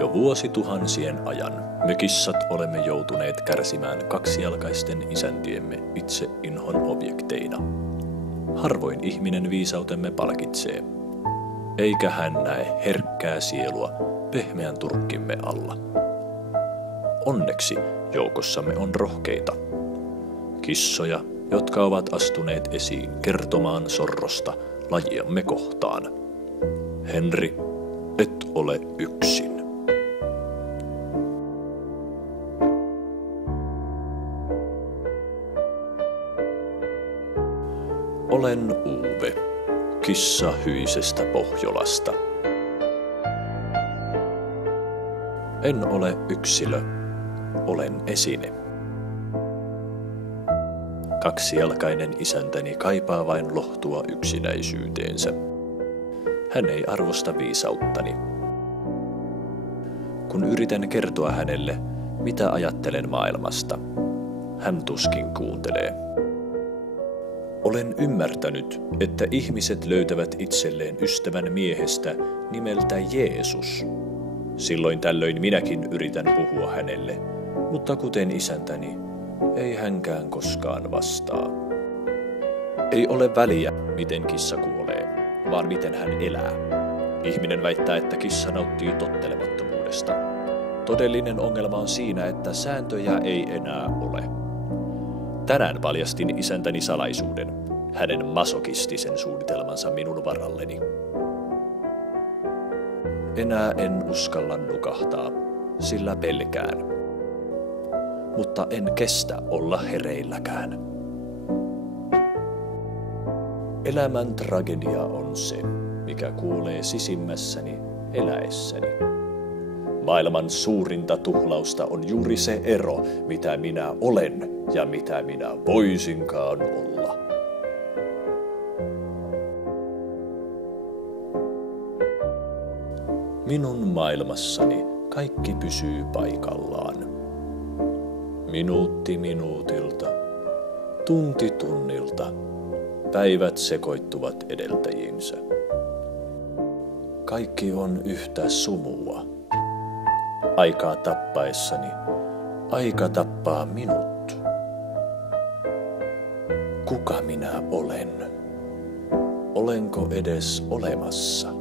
Jo vuosituhansien ajan me kissat olemme joutuneet kärsimään kaksijalkaisten isäntiemme itseinhon objekteina. Harvoin ihminen viisautemme palkitsee, eikä hän näe herkkää sielua pehmeän turkkimme alla. Onneksi joukossamme on rohkeita kissoja, jotka ovat astuneet esiin kertomaan sorrosta lajiamme kohtaan. Henri, et ole yksin. Olen Uwe, kissa hyisestä Pohjolasta. En ole yksilö, olen esine. Kaksijalkainen isäntäni kaipaa vain lohtua yksinäisyyteensä. Hän ei arvosta viisauttani. Kun yritän kertoa hänelle, mitä ajattelen maailmasta, hän tuskin kuuntelee. Olen ymmärtänyt, että ihmiset löytävät itselleen ystävän miehestä nimeltä Jeesus. Silloin tällöin minäkin yritän puhua hänelle, mutta kuten isäntäni, ei hänkään koskaan vastaa. Ei ole väliä, miten kissa kuolee, vaan miten hän elää. Ihminen väittää, että kissa nauttii tottelemattomuudesta. Todellinen ongelma on siinä, että sääntöjä ei enää ole. Tänään paljastin isäntäni salaisuuden, hänen masokistisen suunnitelmansa minun varalleni. Enää en uskalla nukahtaa, sillä pelkään. Mutta en kestä olla hereilläkään. Elämän tragedia on se, mikä kuulee sisimmässäni eläessäni. Maailman suurinta tuhlausta on juuri se ero, mitä minä olen ja mitä minä voisinkaan olla. Minun maailmassani kaikki pysyy paikallaan. Minuutti minuutilta, tunti tunnilta, päivät sekoittuvat edeltäjiinsä. Kaikki on yhtä sumua. Aikaa tappaessani, aika tappaa minut. Kuka minä olen? Olenko edes olemassa?